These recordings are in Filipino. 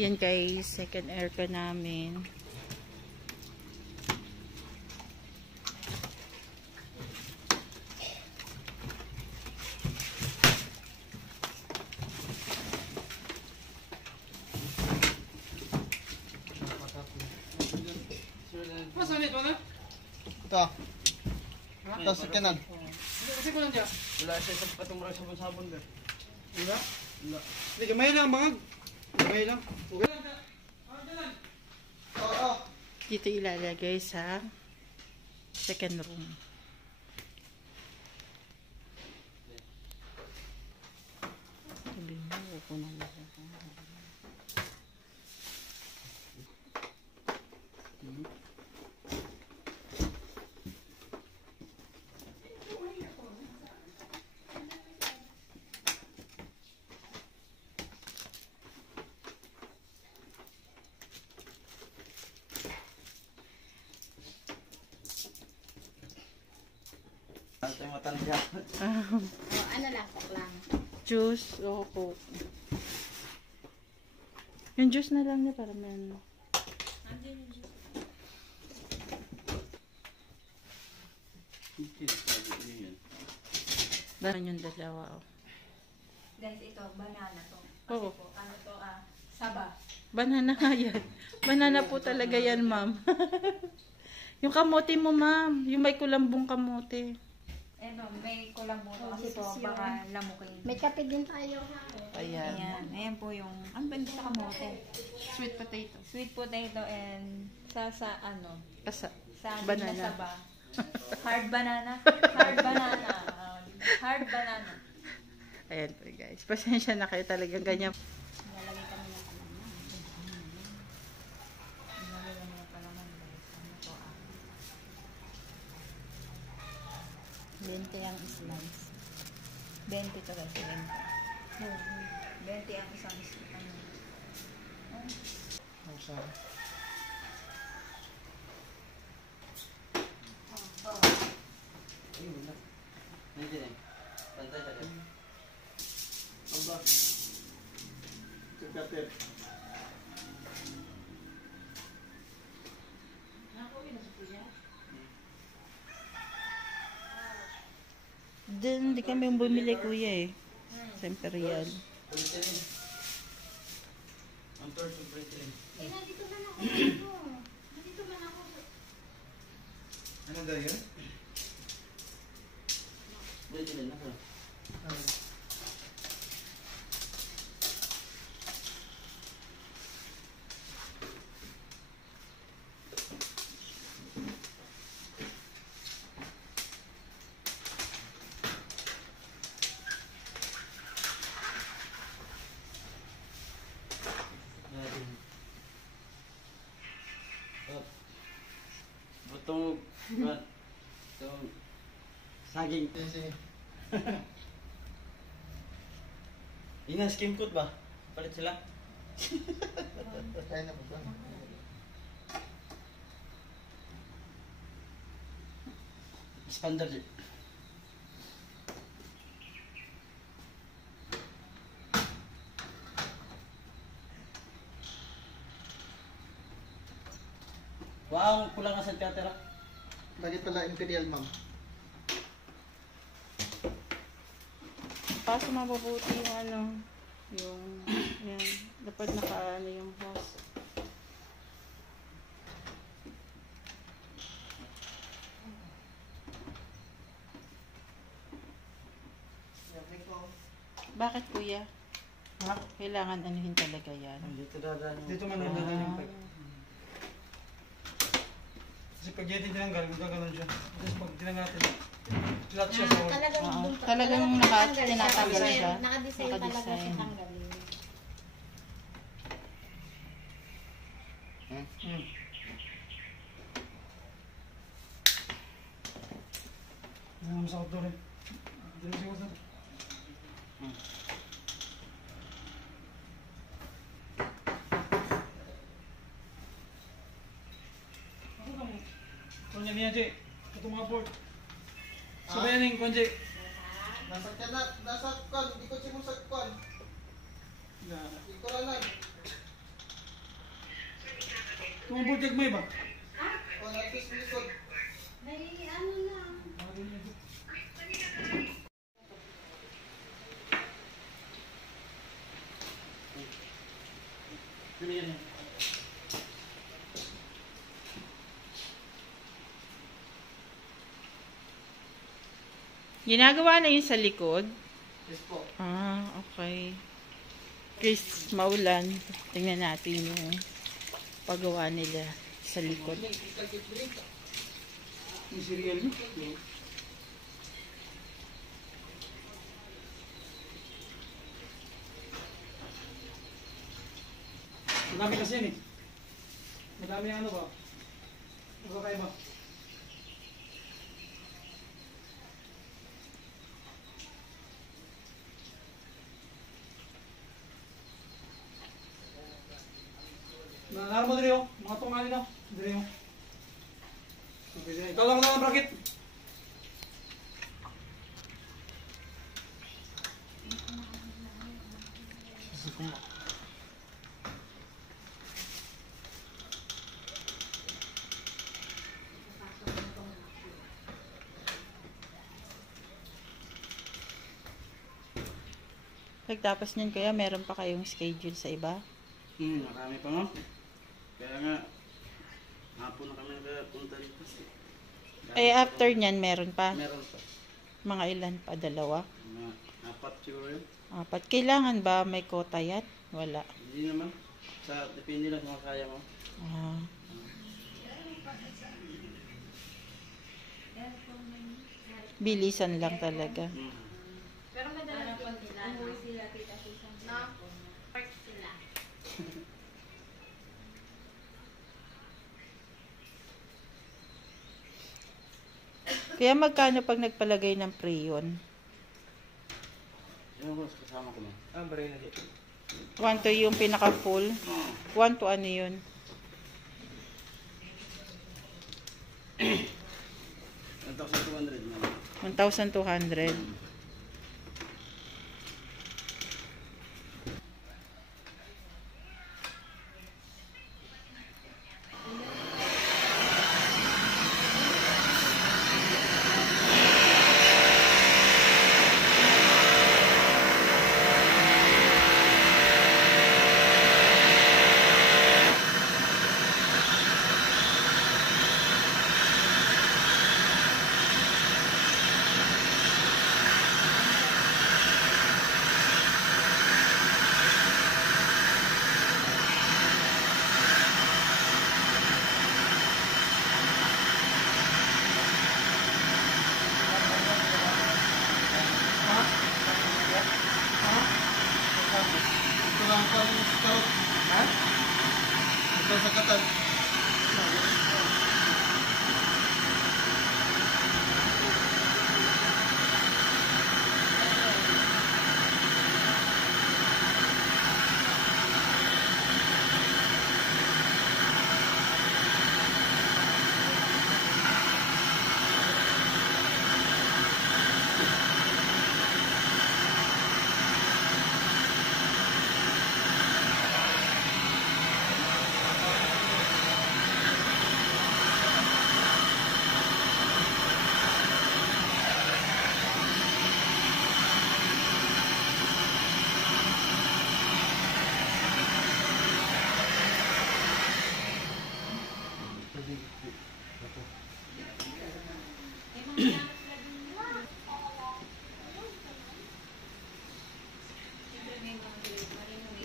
Yan guys, second aircon namin. Masanit mo na? Ito. Ito sa kanan. Kasi ko lang dyan. Wala siya sa patong sabon-sabon ba? Wala? Wala. Hindi, gamay lang mga. Gamay lang. Okay lang. Oo. Dito ilalagay sa second room. Sabi mo, ako na lang. Ito yung matanda. Ano lang, coke lang. Juice o coke. Yung juice na lang niya para may ano. Nandiyan yung juice. Dahan yung dalawa. Oh. Guys, ito, banana to. Oo. Kasi po, ano to, saba. Banana nga yan. Banana po talaga yan, ma'am. Yung kamote mo, ma'am. Yung may kulambong kamote. Eto, may kulang mo to kasi po, baka lamukin. May kape din tayo. Ayan. Ayan, ayan po yung, ano ba sa kamote? Sweet potato. Sweet potato and sa ano? Kasa. Sa Banana. na saba. Hard banana. Hard banana. Hard banana. Ayan po guys. Pasensya na kayo talagang ganyan. Nalagay kami ng palaman. Nalagay kami ng palaman guys. Ano to 20 ang slice. 20 to guys. 20. 20 ang isang slice. Ang sa... Ayun na. Nandiyan eh. Pantay tayo. Aba. Kapit. Doon, di kami bumili kuya eh. Sa Imperial. Ang torch of Britain. Nandito man ako. Nandito man ako. Ano daw yun? Britain na ako. Butong itong saging. Ina, skim coat ba? Palit sila? Kaya na ba? Standard. Wow, kulang nga sa teatera. Bakit pala Imperial, ma'am? Paso mabubuti yung ano, yung, yan, dapat naka ano yung hose. Bakit kuya? Ha? Kailangan anuhin talaga yan. Dito dadaan. Dito man ang dadaan yung pipe. Kasi pag yan tinanggal, magkaganon siya. Tapos pag tinanggal, flat siya sa wall. Talagang Oo. doon pa- Talagang tinatanggal siya. Nakadesign talaga siya Nakadesign. tanggalin. Ang sakot doon eh. Diyan siya sa... Kunya niya, Jay. Ito mga board. Sabayan yung kunya, Jay. Nasa kon, di ko siya mo sa kon. Na. Di ko lang. Kung project mo iba? Kung napis mo likod. May ano lang. Ano yan? Ginagawa na yun sa likod? Yes po. Ah, okay. Chris, maulan. Tingnan natin yung paggawa nila sa likod. Yung cereal niyo? Madami kasi yan eh. Madami yung ano ba? Magkakaiba. Nalaro mo dali oh. Mga tungali na. Dali mo. Ikaw lang ang bracket. Pagtapos niyan kaya meron pa kayong schedule sa iba? Marami pa nga. Kaya nga, hapon na kami nagpunta dito. Eh, after niyan meron pa? Meron pa. Mga ilan pa? Dalawa? Mga apat siguro yun. Apat. Kailangan ba may quota yan? Wala. Hindi naman. Depende lang kung kaya mo. Ah. Bilisan lang talaga. Pero madalas din sila. Umuwi sila, tita Susan. No? Park sila. Kaya magkano pag nagpalagay ng preyon? Yung ko, kasama ko na. Baray na dito. 1 to yung pinaka-full? 1 to ano yun? 1,200 na. 1,200. Ito lang pa yung scout. Ha? Ito sa katan.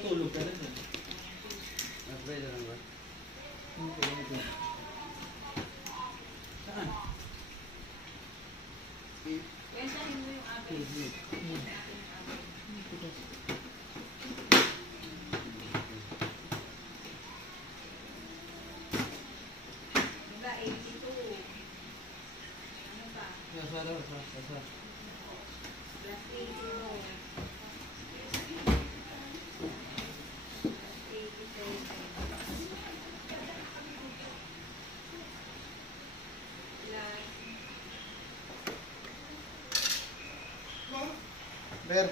Tulog ka rin. Nag-pray na lang ba? Saan? Ber.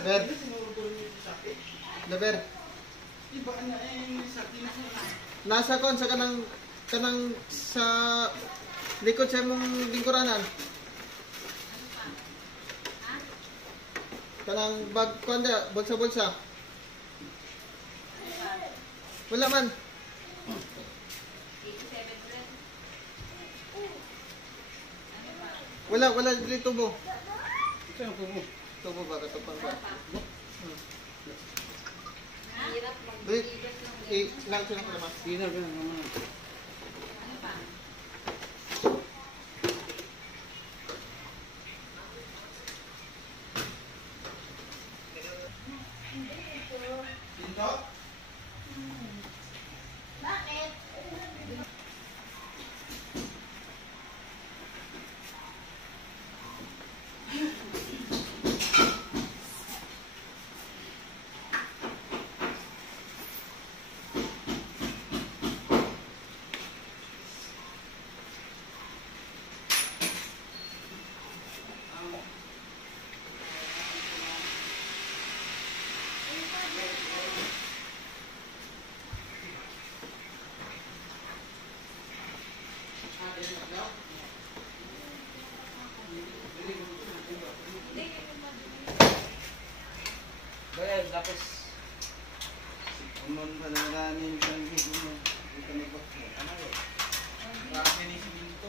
Ber. Ber. Iba na sa kinasama. Nasa kon sa kanang sa likod sa mong lingkuranan. Kanang bag konda, bulsa-bulsa. Wala man. Wala dito tubo. Ito yung kubo. Tubo ba katupang ba? Hirap Wait, lang sila pala mas. Hindi na naman. Dito? Bakit? Bayad, tapos umon pa na namin sa video mo. Dito may bot. Ano yun? Marami ni dito.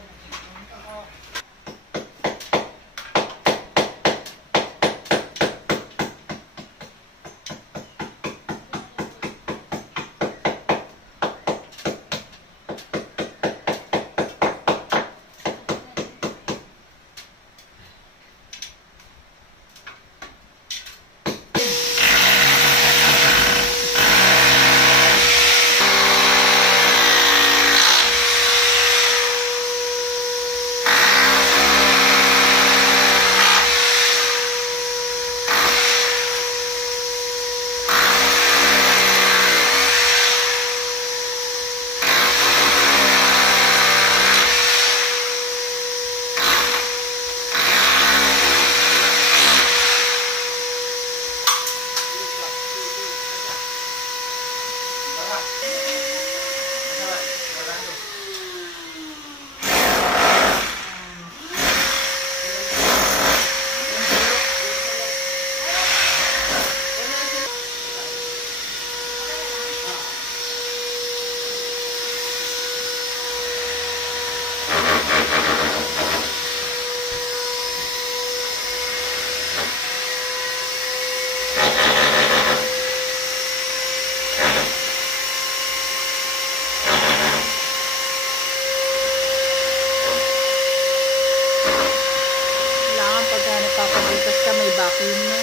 Kailangan pagka nagpapabutas ka, may vacuum na.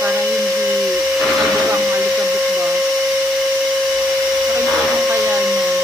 Para hindi bukang alikabok ba. Saka yung kung kaya niyan.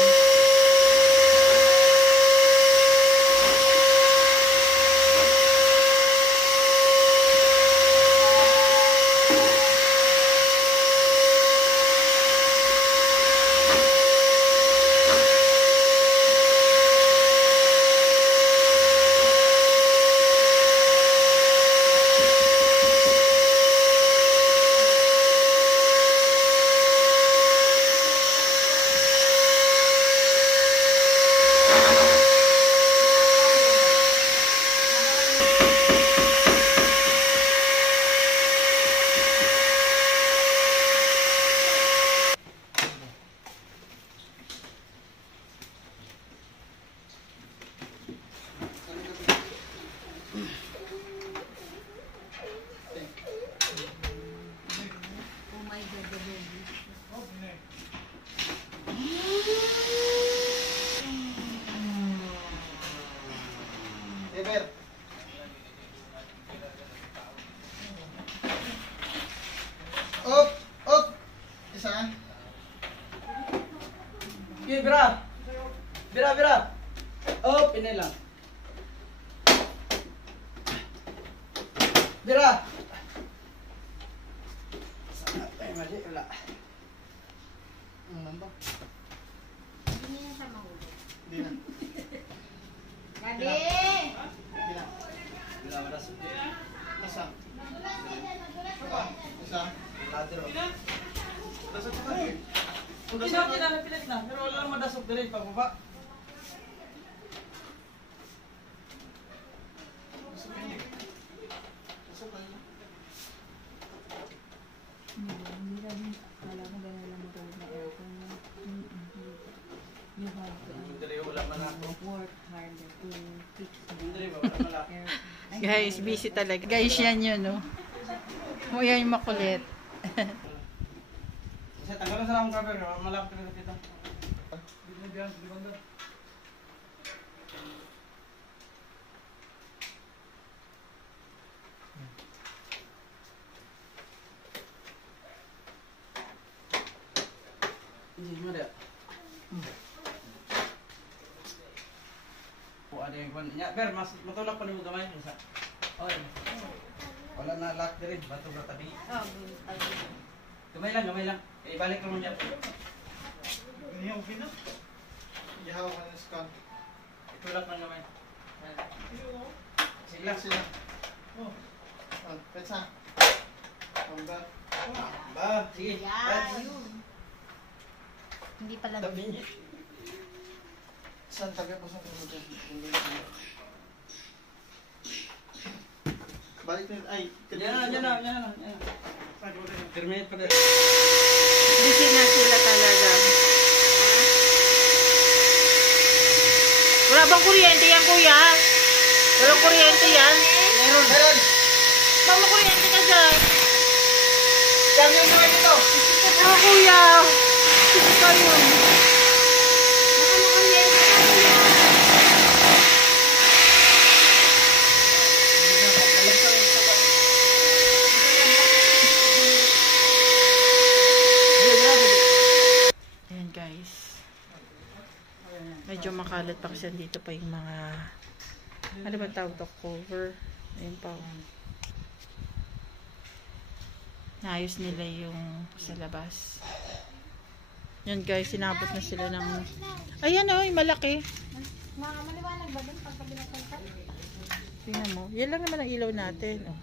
Oh my God, the baby. Ever. Up. Isa. Okay, Bira! Bira! Oh, pinay lang. Bira! Ay, mali, wala. Ano ba? Hindi na siya mahulog. Hindi na. Gabi! Hindi na. Wala, wala. Isa. Isa. Ladro. Dasot sa kanya. Hindi na pinanapilit na, pero wala nang madasok din pababa. Hindi na din. Wala ko ganun lang matulog na aircon na. You have to Hindi wala man ako. work harder to fix Hindi the wala man ako. aircon. Guys, busy talaga. Guys, yan yun, no? O yan yung makulit. Kasi tanggalan sa akong cover, malapit na kita. Diyan, di banda. Hindi mo dia. O ada yang pan. Ya, ber mas matulak pa nimo gamay sa. Okay. Wala na lock din, bato na tabi. Gamay lang. Eh balik lang mo niya. Hindi yung pina. Ihaw ka ng scan. Itulak lang gamay. Sige lang. Sila. Oh. Petsa. Pamba. Ba, sige. Hindi pala. Saan tabi po sa pumunta? Balik na. Ay. Yan na. Terminate pa din. Busy na sila talaga. Wala bang kuryente yan, kuya? Walang kuryente yan? Meron. Mama, kuryente ka dyan. Yan yung buhay nito. Ah, kuya. Sige kayo. Baka makahyente ka kuya. Ayan, guys. Medyo makalat pa kasi dito pa yung mga ano ba tawag to? Cover. Ayan pa. Naayos nila yung sa labas. Yan guys, sinabot na sila ng ayan o, malaki. Maliwanag ba dun pagka binapunta? Tingnan mo. Yan lang naman ang ilaw natin. Oh.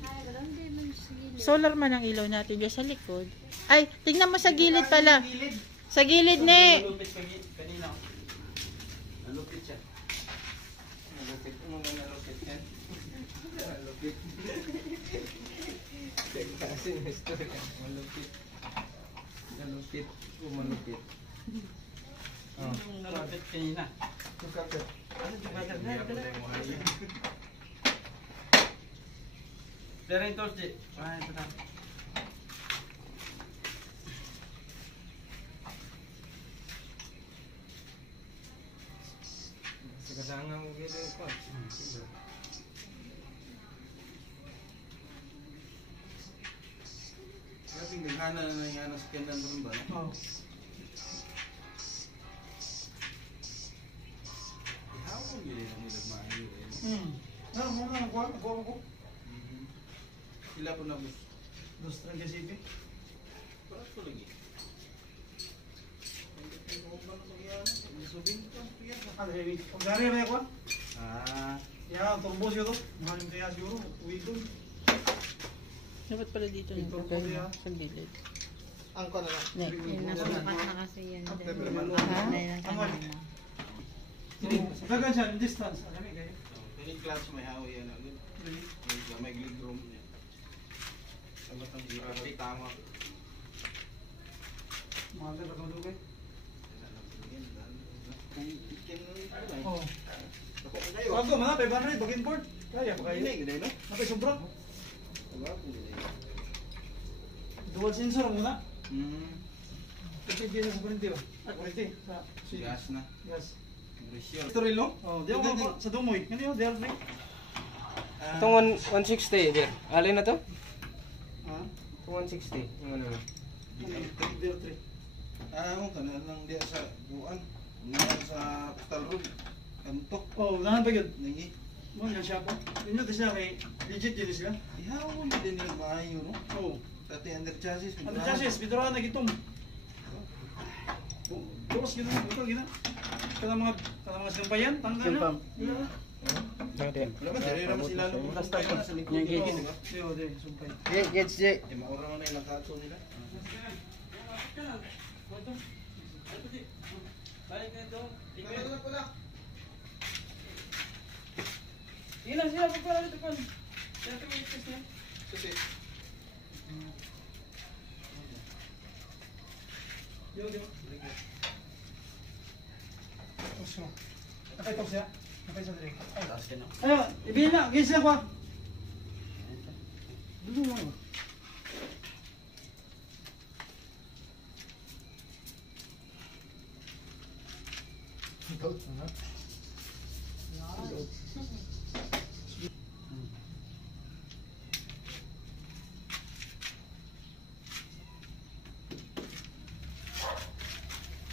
Ay, wala. Hindi man sige. Solar man ang ilaw natin dyan sa likod. Ay, tingnan mo sa gilid pala. Sa gilid, ne. Nalupit kanina. Nalupit siya. Nalupit. Nalupit yan. Nalupit. Kasi na istorya. Malupit. Nalupit. Malupit. Nalupit kanina. Tukapit. Pero ito, Chi. Ito na. Kadangan mo gila ko. Kasi naghana na nangyana sa kendan rin ba? Oh. Ihaw ko gila ng ilag maayo eh. Nakuha ko. Sila po na bus. Dos na GCP. Paras ko lagi. Kung gari na ako. Ah, Ya, turbos yun to. Mahalim kaya siguro. Uwi ko. Dapat pala dito yung Ito po pagkain niya. sa gilid. ang ko na lang. Ne. Nasa bukas na kasi yan. Ha? Dagan siya, distance. Alam mo kayo. Ini class may hawi yan agad. May glig room niya. Sabat ang gira tama. Mahal ka katulog eh. Oh. Oh. Bago, mga 500, bagin board. Kaya pa kayo. no? Napay sobra. Wala po Dual sensor muna. Hmm. Kasi di sa kurinti ba? Kurinti. Sa Gas na. Gas. Pressure. Ito rin, no? Oh, di ako sa dumoy. Hindi ako, dial free. Itong 160, Eder. Alin na to? Ha? Itong 160. Yung ano na. Dial free. Ako ka na lang diya sa buwan. Ngayon sa postal road. Kantok. Oh, nahan pa yun. Nangi. Mo nga siya po. Inyo kasi sila kay legit yun sila. Ihaw mo din nila maayo, no? Oh. Dati under chassis. Ano chassis, bidura na gitom. Bukas gina, bukas gina. Kana mga sinumpayan, tangga na. Dati. Wala ba, dali naman sila nung sumpay na sa likod. Yung gigit. Yo, de, sumpay. Gets, J. Maura mo na yung nakaso nila. Balik na ito. Ikaw na pula. Yun lang sila, pagpala dito po. Yan kami i-test niya. Susi. Yo. Oso. Nakaitok siya. Nakaitok siya. Taas ka na. Ayun, ibigay na. Gising ako. Dito mo.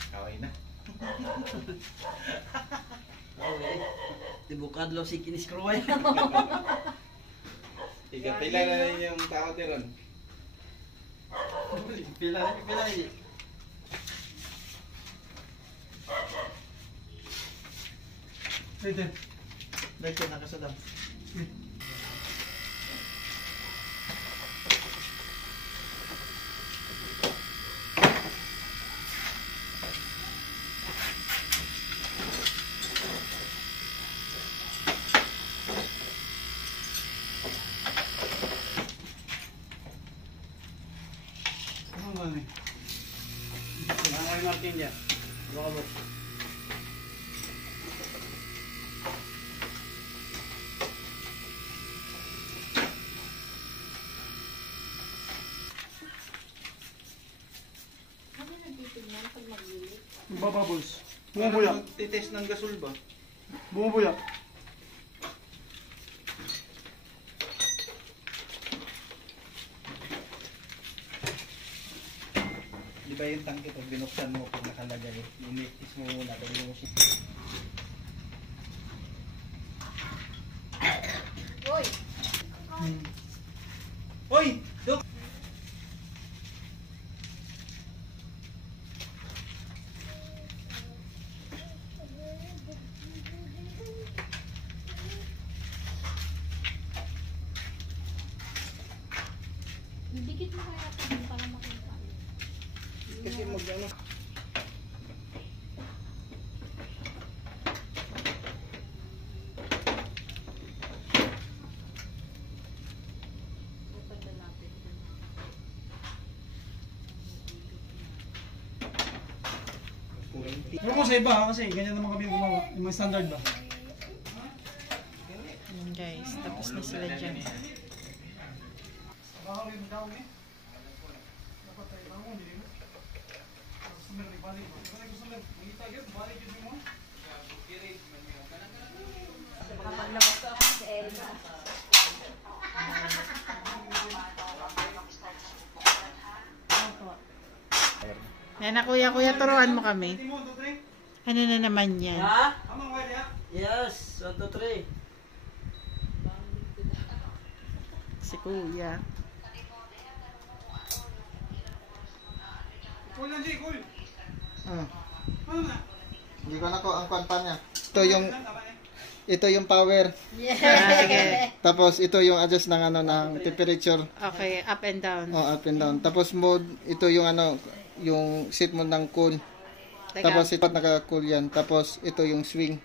Okay na. Tibukadlo si Kiniskruway. Pila na rin yung tao tiron. Pila. Pwede. Dito nakasadam. Ano nga ni? Ang marking niya. Baka. Ano nagtitignan pag maglilit? Bubbles. Bumubuyak. Titest ng gasol ba? Bumubuyak. Di ba yung tangke pag binuksan mo pag nakalagay, initis mo muna pag yung Uy! Hoy! Dok! Dikit mo kaya ito dun para makita. Kasi mag-ano. Pero mo sa iba ha, kasi ganyan naman kami gumawa. Yung mga standard ba? Yan guys, tapos na sila dyan. Yan na kuya, turuan mo kami. Ano na naman yan? Ha? Yes, 1, 2, 3. Si kuya. Cool lang, Jay, cool. Ano na? Hindi ko na ko ang kwanpan niya. Ito yung power. Okay. Tapos ito yung adjust ng ano ng temperature. Okay, up and down. Oh, up and down. Tapos mode, ito yung ano, yung set mode ng cool. Teka. Tapos ito naka-cool yan. Tapos ito yung swing.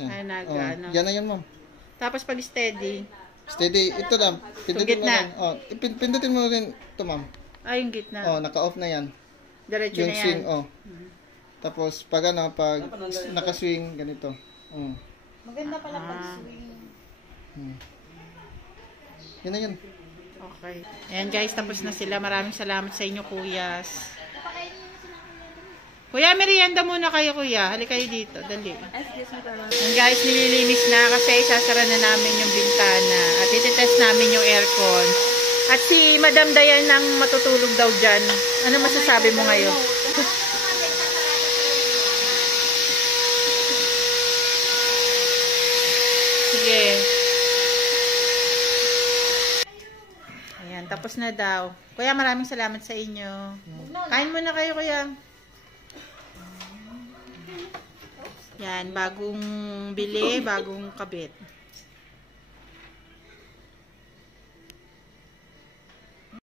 Yan. Ay, Oh, ano. yan na yan, ma'am. Tapos pag steady, Steady. Ito lang. Pindutin mo gitna. lang. Oh, pindutin mo rin ito, ma'am. ay yung gitna. Oh, naka-off na yan. Diretso Yung na yan. swing, oh. Tapos pag ano, pag naka-swing, ganito. Maganda pala pag-swing. Yan na yan. Okay. Ayan guys, tapos na sila. Maraming salamat sa inyo, kuyas. Kuya, merienda muna kayo, kuya. Halika kayo dito. Dali. Ayan guys, nililinis na kasi sasara na namin yung bintana. At ititest namin yung aircon. At si Madam Dayan nang matutulog daw dyan. Ano masasabi mo ngayon? Sige. Ayan, tapos na daw. Kuya, maraming salamat sa inyo. Kain muna kayo, kuya. Yan, bagong bili, bagong kabit.